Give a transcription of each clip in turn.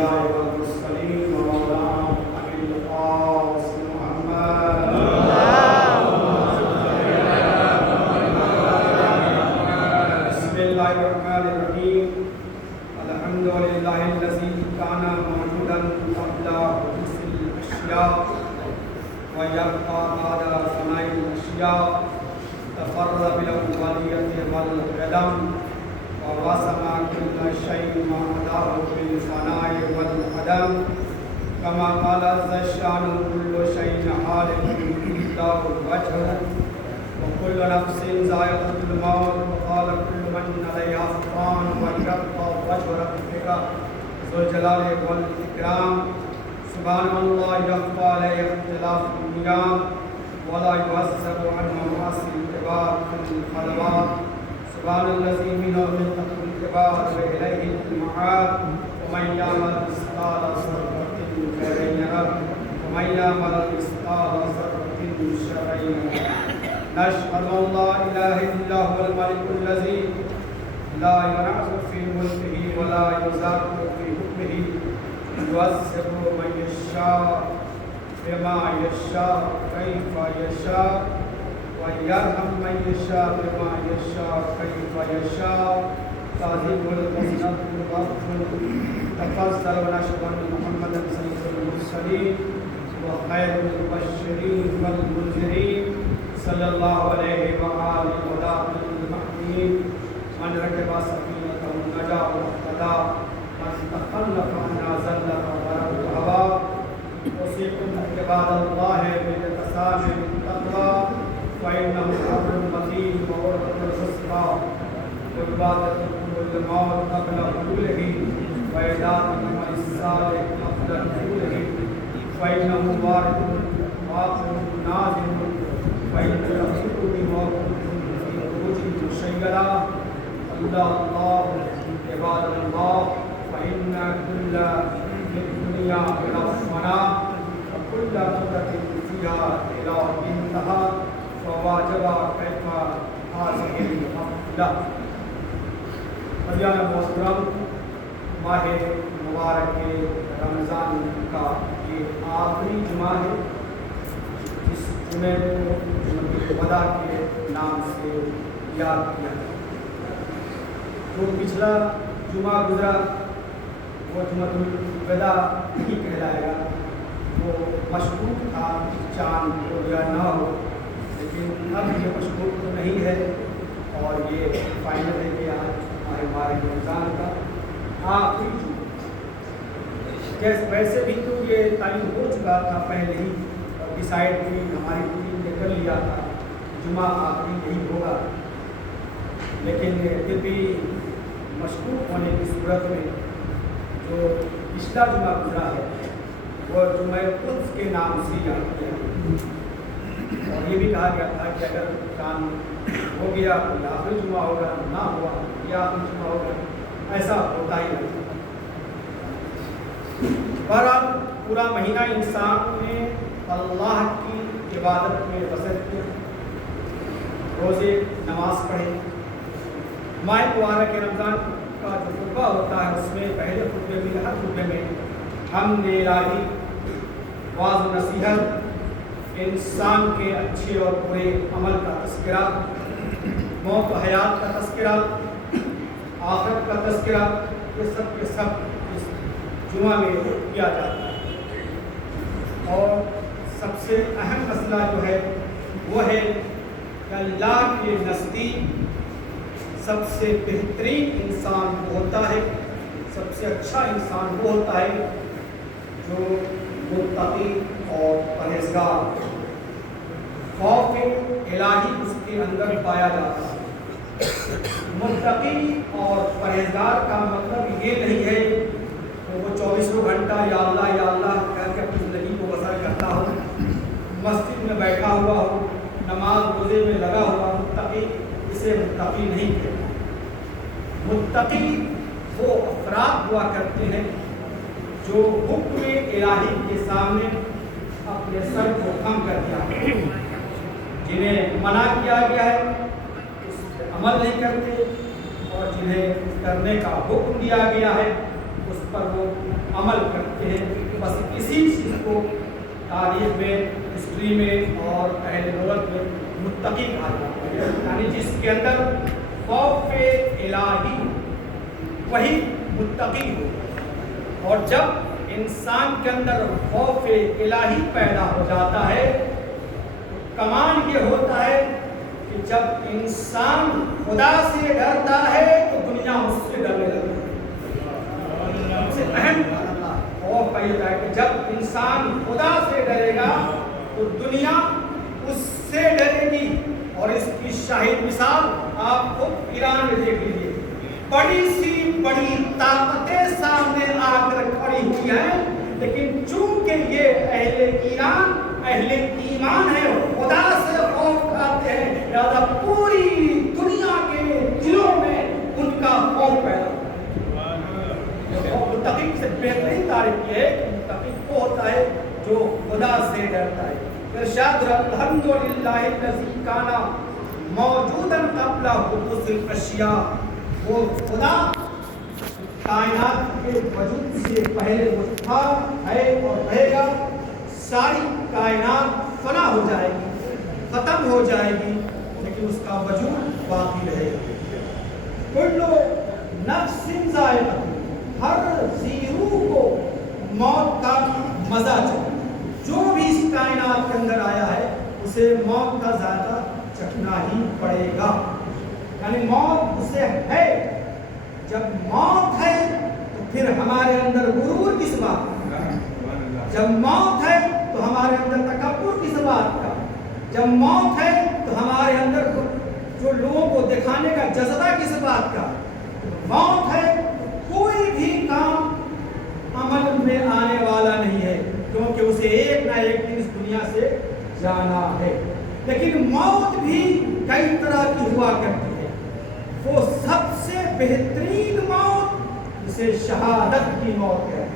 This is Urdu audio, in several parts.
الأنبياء والمرسلين ومولانا أبي القاسم محمد بسم الله الرحمن الرحيم الحمد لله الذي كان موجودا قبل حدوث الأشياء ويبقى بعد فناء الأشياء تفرد بالأولية والقدم ووسم كل شيء ما أداه بالفناء والقدم كما قال عز شأنه كل شيء هالك إلا وجهه وكل نفس ذائقة الموت وقال كل من عليها فان ويبقى وجه ربك ذو الجلال والإكرام سبحان الله يخفى عليه اختلاف النيام ولا يعذب عن معاصي العباد في الخلوات سبحان الذي منه خلقت العباد وإليه المعاد ومن يعمل مثقال ذرة خيرا يره ومن يعمل مثقال ذرة شرا يره نشهد أن لا إله إلا هو الملك الذي لا ينعس في ملكه ولا يزال في حكمه يعذب من يشاء بما يشاء كيف يشاء ويرحم من يشاء بما يشاء كيف يشاء تعظيم الحسنى والفضل تفضل ونشهد أن محمدا سيد المرسلين وخير المبشرين والمنذرين صلى الله عليه وآله وآله المحمدين من ركب سفينته نجا واهتدى من تخلف عنها زل وغرق الهوى أوصيكم عباد الله بالتسامح بالتقوى فإنه أمر متين وغرفة الحسنى وعبادة الموت قبل حلوله وإعدادكم للصالح قبل نزوله فإنه وارد واقع نازل فإن تخطئوا بموتكم في خروج مشيرة الله عباد الله فإن كل الدنيا إلى الفناء وكل مدة فيها إلى انتهى فواجب كيف هذه الحفلة حضرات محترم ماہ مبارک رمضان کا یہ آخری جمعہ ہے جس جمعے کو جمعۃ الوداع کے نام سے یاد کیا ہے جو پچھلا جمعہ گزرا وہ جمعۃ الوداع نہیں کہلائے گا وہ مشکوک تھا چاند ہو یا نہ ہو لیکن اب یہ مشکوک تو نہیں ہے اور یہ فائنل ہے کہ آج ہمارے مبارک رمضان کا آخری جمعہ ویسے بھی تو یہ تعلیم ہو چکا تھا پہلے ہی اور ڈیسائیڈ بھی ہماری ٹیم نے کر لیا تھا جمعہ آخری یہی ہوگا لیکن پھر بھی مشکوک ہونے کی صورت میں جو پچھلا جمعہ گزرا ہے وہ جمعہ قدس کے نام سے یاد کیا اور یہ بھی کہا گیا تھا کہ اگر کام ہو گیا تو یہ آخری جمعہ ہوگا نہ ہوا یہ آخری جمعہ ہوگا ایسا ہوتا ہی نہیں بہرحال پورا مہینہ انسان نے اللہ کی عبادت میں بسر کیا روزے نماز پڑھے ماہ مبارک رمضان کا جو خطبہ ہوتا ہے اس میں پہلے خطبے میں ہر خطبے میں ہم نے الہی واعظ و نصیحت انسان کے اچھے اور برے عمل کا تذکرہ موت و حیات کا تذکرہ آخرت کا تذکرہ یہ سب کے سب اس جمعہ میں کیا جاتا ہے اور سب سے اہم مسئلہ جو ہے وہ ہے کہ اللہ کے نزدیک سب سے بہترین انسان وہ ہوتا ہے سب سے اچھا انسان وہ ہوتا ہے جو متقی اور پرہیزگار خوف الہی اس کے اندر پایا جاتا ہے متقی اور پرہیزگار کا مطلب یہ نہیں ہے کہ وہ 24 گھنٹہ یا اللہ کہہ کے اپنی زندگی کو بسر کرتا ہو مسجد میں بیٹھا ہوا ہو نماز روزے میں لگا ہوا متقی اسے متقی نہیں کہتا متقی وہ افراد ہوا کرتے ہیں جو حکم الہی کے سامنے اپنے سر کو خم کر دیا جنہیں منع کیا گیا ہے اس پہ عمل نہیں کرتے اور جنہیں کرنے کا حکم دیا گیا ہے اس پر وہ عمل کرتے ہیں. بس اسی چیز کو تاریخ میں، ہسٹری میں اور اہل لغت میں متقی کہا جاتا ہے، یعنی جس کے اندر خوف الہی وہی متقی ہو. اور جب انسان کے اندر خوف الہی پیدا ہو جاتا ہے تو کمال یہ ہوتا ہے کہ جب انسان خدا سے ڈرتا ہے تو دنیا اس سے ڈرنے لگتی ہے. سب سے اہم خوف یہ ہوتا ہے کہ جب انسان خدا سے ڈرے گا تو دنیا اس سے ڈرے گی. اور اس کی شاہد مثال آپ کو ایران میں دیکھ لیجیے. بڑی سی بڑی طاقتیں سامنے آ کر کھڑی ہوئی ہیں، لیکن چونکہ یہ اہل ایران اہل ایمان ہے، خدا سے خوف کھاتے ہیں، لہذا پوری دنیا کے دلوں میں ان کا خوف پیدا ہوتا ہے. متقی سے بہترین تعریف یہ ہے کہ متقی وہ ہوتا ہے جو خدا سے ڈرتا ہے. ارشاد الحمدللہ الذی کان موجودا قبل حدوث الاشیاء. وہ خدا کائنات کے وجود سے پہلے وہ تھا، ہے اور رہے گا. ساری کائنات فنا ہو جائے گی، ختم ہو جائے گی، لیکن اس کا وجود باقی رہے گا. کل نفس ذائقۃ، ہر ذی روح کو موت کا مزہ چکھے. جو بھی اس کائنات کے اندر آیا ہے اسے موت کا ذائقہ چکھنا ہی پڑے گا. یعنی موت اسے ہے. جب موت ہے تو پھر ہمارے اندر غرور کس بات کا؟ جب موت ہے تو ہمارے اندر تکبر کس بات کا؟ جب موت ہے تو ہمارے اندر جو لوگوں کو دکھانے کا جذبہ کس بات کا؟ موت ہے کوئی بھی کام عمل میں آنے والا نہیں ہے، کیونکہ اسے ایک نہ ایک دن اس دنیا سے جانا ہے. لیکن موت بھی کئی طرح کی ہوا کرتی ہے. وہ سب سے بہترین موت جسے شہادت کی موت ہے،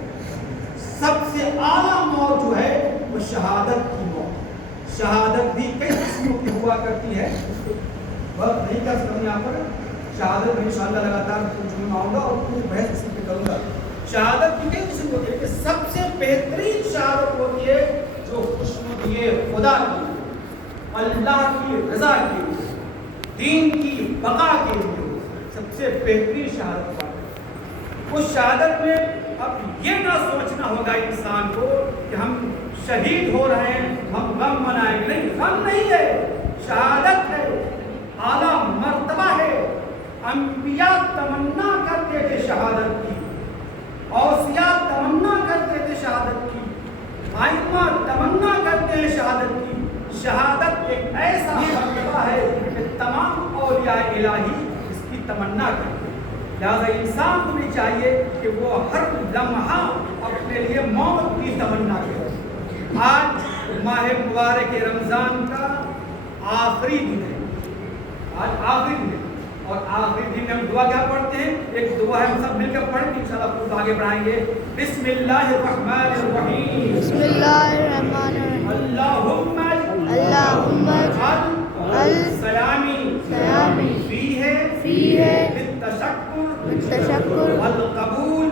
سب سے اعلیٰ موت جو ہے وہ شہادت کی موت. شہادت بھی کئی قسموں کی ہوا کرتی ہے، بات نہیں کر سکتے یہاں پر. شہادت میں انشاءاللہ لگاتار ترجمہ آؤں گا اور پوری بحث اسی پہ کروں گا. شہادت کی کئی قسم ہوتی ہے کہ سب سے بہترین شہادت ہوتی ہے جو خوشنودی خدا کی، اللہ کی رضا کے لیے، دین کی بقا کے لیے سب سے بہترین شہادت ہے. اس شہادت میں اب یہ نہ سوچنا ہوگا انسان کو کہ ہم شہید ہو رہے ہیں، ہم غم منائیں گے. نہیں، غم نہیں ہے، شہادت ہے، اعلیٰ مرتبہ ہے. انبیاء تمنا کرتے تھے شہادت کی، اوصیاء تمنا کرتے تھے شہادت کی، ائمہ تمنا کرتے ہیں شہادت کی. شہادت ایک ایسا مرتبہ ہے کہ تمام اولیاء الہی اس کی تمنا کرتے ہیں. لہذا انسان کو بھی چاہیے کہ وہ ہر لمحہ اپنے لیے موت کی تمنا کرے. آج ماہ مبارک رمضان کا آخری دن ہے، آج آخری دن ہے، اور آخری دن میں ہم دعا کیا پڑھتے ہیں؟ ایک دعا ہے، ہم سب مل کر پڑھیں گے انشاءاللہ. خود آگے بڑھائیں گے. بسم اللہ الرحمن الرحیم. بسم اللہ الرحمن الرحیم. اللہم اجعل سلامی فیہ بالتشکر والقبول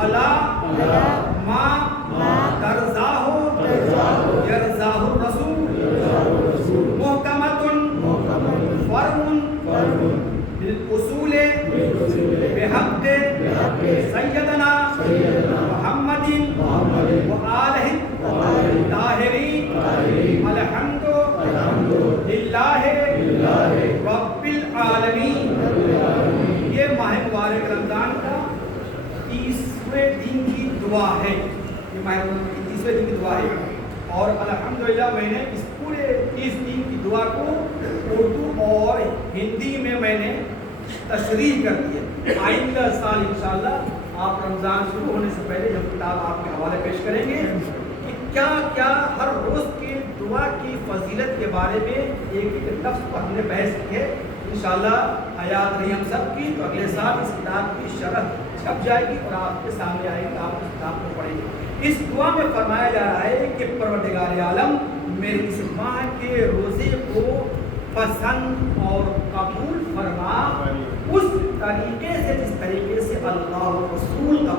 علی ما ترضاہ یرضاہ الرسول محکمۃ فرم بالاصول بحق سیدنا محمد وآلہ الطاہرین الحمد للہ رب العالمین. یہ ماہ مبارک رمضان کا 30ویں دن کی دعا ہے. یہ ماہ رمضان کی 30ویں دن کی دعا ہے، اور الحمدللہ میں نے اس پورے 30 دن کی دعا کو اردو اور ہندی میں نے تشریح کر دی ہے. آئندہ سال انشاءاللہ آپ رمضان شروع ہونے سے پہلے یہ کتاب آپ کے حوالے پیش کریں گے کہ کیا کیا ہر روز کی دعا کی فضیلت کے بارے میں ایک ایک لفظ پر ہم نے بحث کی ہے. انشاءاللہ حیات رہی ہم سب کی تو اگلے سال اس کتاب کی شرح چھپ جائے گی اور آپ کے سامنے آئے گی، آپ اس کتاب کو پڑھیں گے. اس دعا میں فرمایا جا رہا ہے کہ پروردگار عالم میرے اس ماہ کے روزے کو پسند اور قبول فرما اس طریقے سے جس طریقے سے اللہ رسول کا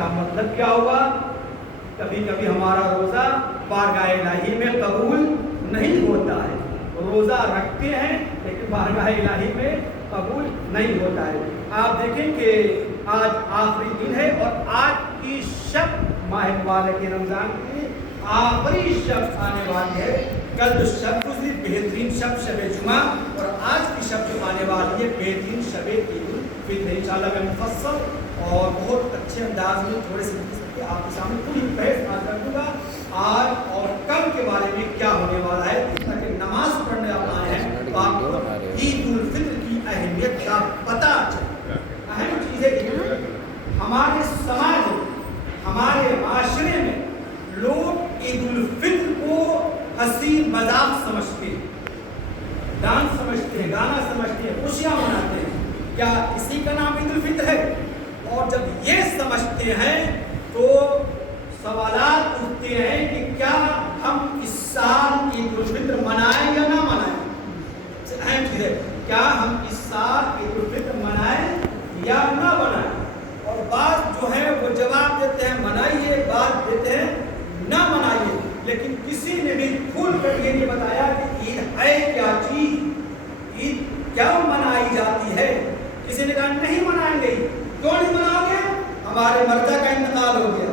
کا مطلب کیا ہوا؟ کبھی کبھی ہمارا روزہ بارگاہ الہی میں قبول نہیں ہوتا ہے، روزہ رکھتے ہیں لیکن بارگاہ الہی میں قبول نہیں ہوتا ہے۔ آپ دیکھیں کہ آج آخری دن ہے اور آج کی شب ماہ مبارک رمضان کی آخری شب آنے والی ہے۔ کل جو شب گزری بہترین شب شب جمعہ، اور آج کی شب جو آنے والی ہے بہترین شب عید الفطر۔ انشاءاللہ میں مفصل اور بہت اچھے انداز میں تھوڑے سے آپ کے سامنے پوری بحث کر دوں گا آج اور کل کے بارے میں کیا ہونے والا ہے، تاکہ نماز پڑھنے آپ آئے ہیں تو آپ کو عید الفطر کی اہمیت کا پتہ چلے۔ اہم چیز ہے کہ ہمارے سماج میں، ہمارے معاشرے میں لوگ عید الفطر کو ہنسی مذاق سمجھتے ہیں، ڈانس سمجھتے ہیں، گانا سمجھتے ہیں، خوشیاں مناتے ہیں۔ کیا اسی کا نام عید الفطر ہے؟ اور جب یہ سمجھتے ہیں تو سوالات اٹھتے ہیں کہ کیا ہم اس سال عید الفطر منائیں یا نہ منائیں؟ اہم چیز ہے، کیا ہم اس سال عید الفطر منائیں یا نہ منائیں؟ اور بعض جو ہیں وہ جواب دیتے ہیں منائیے، بعض دیتے ہیں نہ منائیے، لیکن کسی نے بھی کھول کر یہ نہیں بتایا کہ عید ہے کیا چیز، عید کیا منائی جاتی ہے۔ کسی نے کہا نہیں منائیں گے۔ کیوں نہیں مناؤ گے؟ ہمارے مرجع کا انتقال ہو گیا۔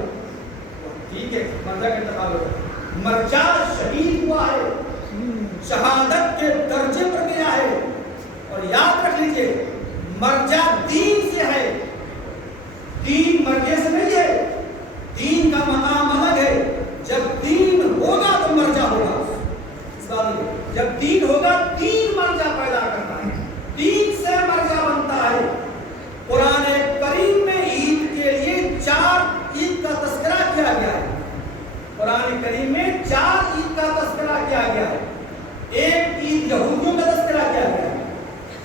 ٹھیک ہے، مرجع کا انتقال ہو گیا، مرجع شہید ہوا ہے، شہادت کے درجے پر گیا ہے۔ اور یاد رکھ لیجئے مرجع دین سے ہے، دین مرجع سے نہیں ہے، دین کا مقام الگ ہے۔ جب دین ہوگا تو مرجع ہوگا، اس بات میں جب دین ہوگا دین مرجع پیدا کرتا ہے، دین سے مرجع بنتا ہے۔ قرآن کریم میں عید کے لیے 4 عید کا تذکرہ کیا گیا ہے، قرآن کریم میں 4 عید کا تذکرہ کیا گیا ہے۔ ایک عید یہودیوں کا تذکرہ کیا گیا ہے،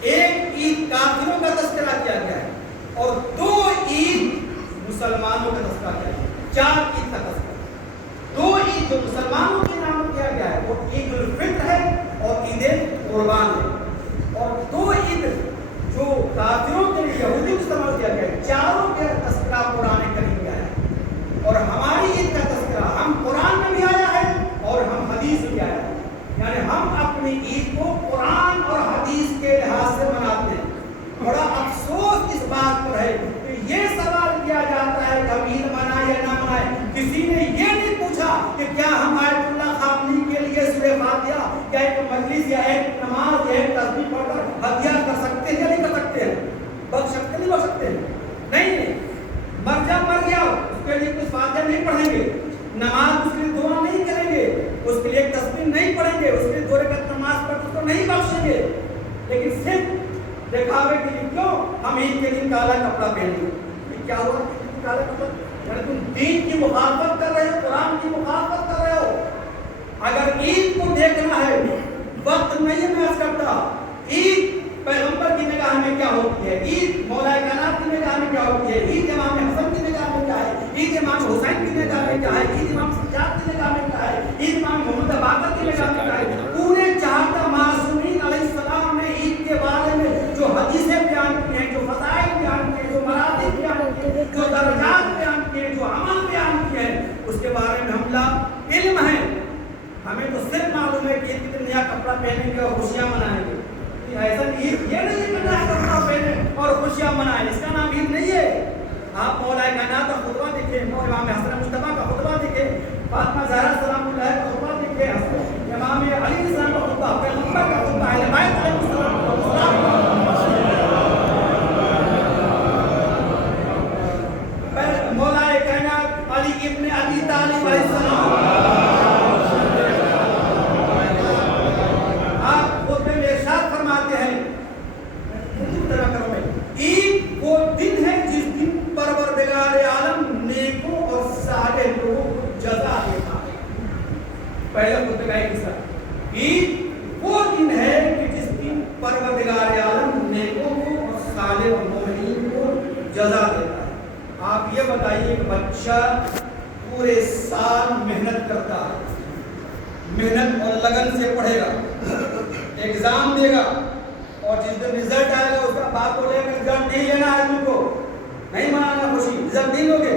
ایک عید کافروں کا تذکرہ کیا گیا ہے، اور 2 عید مسلمانوں کا تذکرہ کیا گیا ہے۔ 4 عید کا تذکرہ، 2 عید جو مسلمانوں کے نام کیا گیا ہے وہ عید الفطر ہے اور عید قربان ہے، اور 2 عید جو کافروں کے لیے یہودیوں کو استعمال کیا گیا ہے، چاروں کا تذکرہ قرآن کریم میں آیا ہے۔ اور ہماری عید کا تذکرہ ہم قرآن میں بھی آیا ہے اور ہم حدیث میں بھی آیا ہے، یعنی ہم اپنی عید کو قرآن اور حدیث کے لحاظ سے مناتے ہیں۔ بڑا افسوس اس بات پر ہے کہ یہ سوال کیا جاتا ہے کہ ہم عید منائیں یا نہ منائیں، کسی نے یہ نہیں پوچھا کہ کیا ہم آیت اللہ خامنی کے لیے سورہ فاتحہ یا ایک مجلس یا ایک نماز یا ایک تسبیح پڑھ کر ہدیہ کر سکتے ہیں یا نہیں کر سکتے ہیں، بخش سکتے نہیں بخش سکتے ہیں؟ نہیں، مرجع مر گیا اس کے لیے کچھ فاتحہ نہیں پڑھیں گے، نماز اس کے لیے دعا نہیں کریں گے، اس کے لیے ایک تسبیح نہیں پڑھیں گے، اس کے لیے 2 رکعت نماز پڑھ کر اس کو نہیں بخشیں گے، لیکن صرف دکھاوے کے لیے کیوں ہم عید کے دن کالا کپڑا پہنیں گے؟ کیا ہوا کالا کپڑا؟ یعنی تم دین کی مخالفت کر رہے ہو، قرآن کی مخالفت کر رہے ہو۔ اگر عید کو دیکھنا ہے، وقت نہیں میں کرتا، عید پیغمبر کی نگاہ میں کیا ہوتی ہے، عید مولا کائنات کی نگاہ میں کیا ہوتی ہے، عید امام حسن کی نگاہ میں کیا ہے، عید امام حسین کی نگاہ میں کیا ہے، عید امام سجاد کی نگاہ میں کیا ہے، عید امام محمد باقر کی نگاہ میں کیا ہے۔ پورے چہارتا معصومین علیہ السلام نے عید کے بارے میں جو حدیثیں بیان کی ہیں، جو فضائل بیان کی ہیں، جو مراتب بیان کی ہیں، جو درجات بیان کیے ہیں، جو عمل بیان کیے ہیں، اس کے بارے میں ہم لا علم ہے۔ ہمیں تو صرف معلوم ہے کہ عید کے دن نیا کپڑا پہنیں گے اور خوشیاں منائیں گے۔ ایسا عید یہ نہیں کہ نیا کپڑا پہنیں اور خوشیاں منائیں، اس کا نام عید نہیں ہے۔ آپ مولا کائنات کا خطبہ دیکھیں، امام حسن مصطفیٰ کا خطبہ دیکھیں، فاطمہ زہرا سلام اللہ کا خطبہ دیکھیں، امام علی السلام کا خطبہ، پیغمبر کا خطبہ، اہل بیت علیہ السلام کا خطبہ، مولا کائنات علی ابن ابی طالب علیہ السلام۔ آپ خطبے میں ارشاد فرماتے ہیں، عید وہ دن ہے جس دن پروردگار عالم نیکوں اور صالح لوگوں کو جزا دیتا ہے۔ پہلے خطبے کا ایک حصہ، عید وہ دن ہے کہ جس دن پروردگار عالم نیکوں کو اور صالح و مومنین کو جزا دیتا ہے۔ آپ یہ بتائیے کہ بچہ پورے سال محنت کرتا ہے، محنت اور لگن سے پڑھے گا، ایگزام دے گا، اور جس دن رزلٹ آئے گا اس کا باپ بولے گا رزلٹ نہیں لینا ہے، تم کو نہیں منانا خوشی، رزلٹ نہیں لوگے،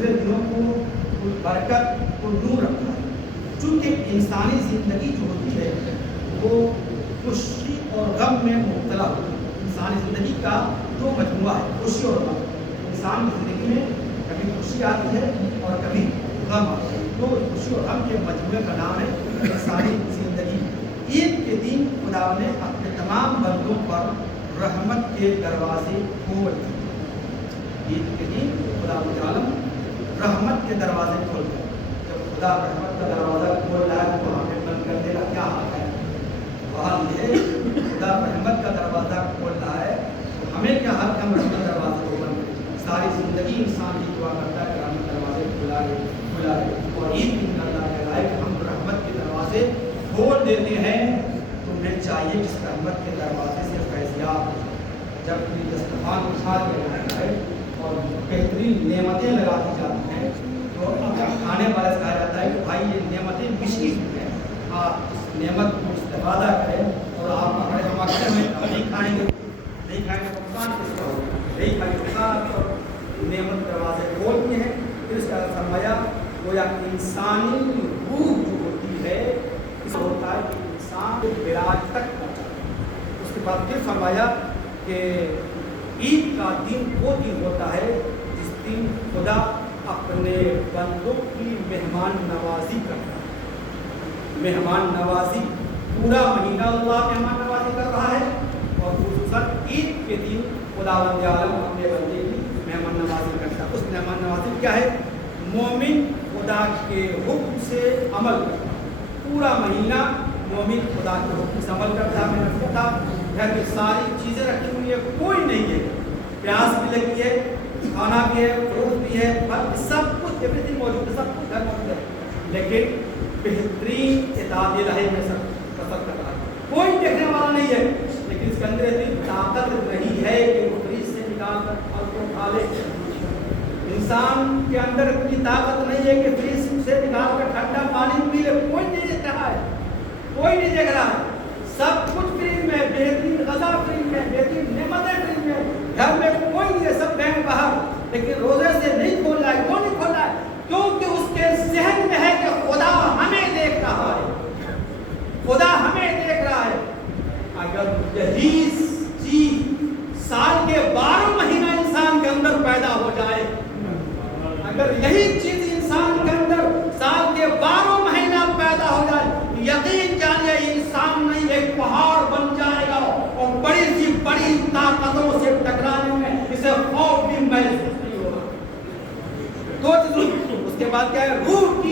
گزرے دنوں کو برکت اور نور رکھا ہے. چونکہ انسانی زندگی جو ہوتی ہے وہ خوشی اور غم میں مبتلا ہوتی ہے. انسانی زندگی کا دو مجموعہ ہے، خوشی اور غم. انسان کی زندگی میں کبھی خوشی آتی ہے اور کبھی غم آتا ہے. تو خوشی اور غم کے مجموعے کا نام ہے انسانی زندگی. عید کے دن خدا نے اپنے تمام بندوں پر رحمت کے دروازے کھول دیے. عید کے دن خدا عالم رحمت کے دروازے کھول دیے. جب خدا رحمت کا دروازہ کھول رہا ہے تو ہمیں بند کرنے کا کیا حق ہے؟ حال یہ ہے خدا رحمت کا دروازہ کھول رہا ہے تو ہمیں کیا حق ہے ہم رحمت دروازے کو بند کریں؟ ساری زندگی انسان کی دعا کرتا ہے کہ رحمت دروازے کھلا رہے اور عید کی دن اللہ کہہ رہا ہے کہ ہم رحمت کے دروازے کھول دیتے ہیں. تمہیں چاہیے کہ اس رحمت کے دروازے سے فیضیاب ہو. جب کوئی دسترخوان اٹھا دیا جاتا ہے اور بہترین نعمتیں لگا دی جاتی ہیں تو کھانے والے سے کہا جاتا ہے کہ بھائی یہ نعمتیں مشکل ہیں، آپ اس نعمت کو استفادہ کریں اور آپ ہمارے میں نہیں کھائیں گے تو نقصان کس کا ہوگا؟ نہیں کھائیں گے نقصان. اور نعمت دروازے کھولتے ہیں. پھر اس کا فرمایا گویا انسانی روح جو ہوتی ہے اس ہوتا ہے کہ انسان کو معراج تک پہنچا. اس کے بعد پھر فرمایا کہ عید کا دن وہ دن ہوتا ہے جس دن خدا اپنے بندوں کی مہمان نوازی کرتا ہے. مہمان نوازی پورا مہینہ اللہ مہمان نوازی کر رہا ہے اور خصوصاً عید کے دن خداوند عالم اپنے بندے کی مہمان نوازی کرتا ہے. اس مہمان نوازی کیا ہے؟ مومن خدا کے حکم سے عمل کرتا ہے. پورا مہینہ مومن خدا کے حکم سے عمل کرتا ہے. میں نے کہا گھر میں ساری چیزیں رکھی ہوئی ہے، کوئی نہیں ہے، پیاس بھی لگی ہے، کھانا بھی ہے، فروٹ بھی ہے، پھل سب کچھ ایوری تھنگ موجود ہے، سب کچھ گھر موجود ہے، لیکن بہترین اعتدال رہے میں سب پسند کر رہا ہے. کوئی دیکھنے والا نہیں ہے، لیکن اس کے اندر اتنی طاقت نہیں ہے کہ وہ فریج سے نکال کر پھل کو کھا لے. انسان کے اندر اتنی طاقت نہیں ہے کہ فریج سے نکال کر ٹھنڈا پانی پی لے. کوئی نہیں دیکھ رہا ہے، کوئی نہیں دیکھ رہا ہے. سب کچھ فریج میں، بہترین غذا فریج میں، بہترین نعمتیں فریج میں، گھر میں کوئی نہیں ہے، سب بہن باہر. لیکن روزے سے نہیں کھول رہا ہے. کیوں نہیں کھول رہا ہے؟ کیونکہ اس کے ذہن میں ہے کہ خدا ہمیں دیکھ رہا ہے، خدا ہمیں دیکھ رہا ہے. اگر یہی چیز سال کے 12 مہینہ انسان کے اندر پیدا ہو جائے، اگر یہی چیز انسان کے اندر سال کے 12 مہینہ پیدا ہو جائے، یقین جانیے انسان نہیں ایک پہاڑ بن جائے گا اور بڑی سی بڑی طاقتوں سے ٹکرانے میں اسے خوف بھی محسوس نہیں ہوگا. تو اس کے بعد کیا ہے؟ روح کی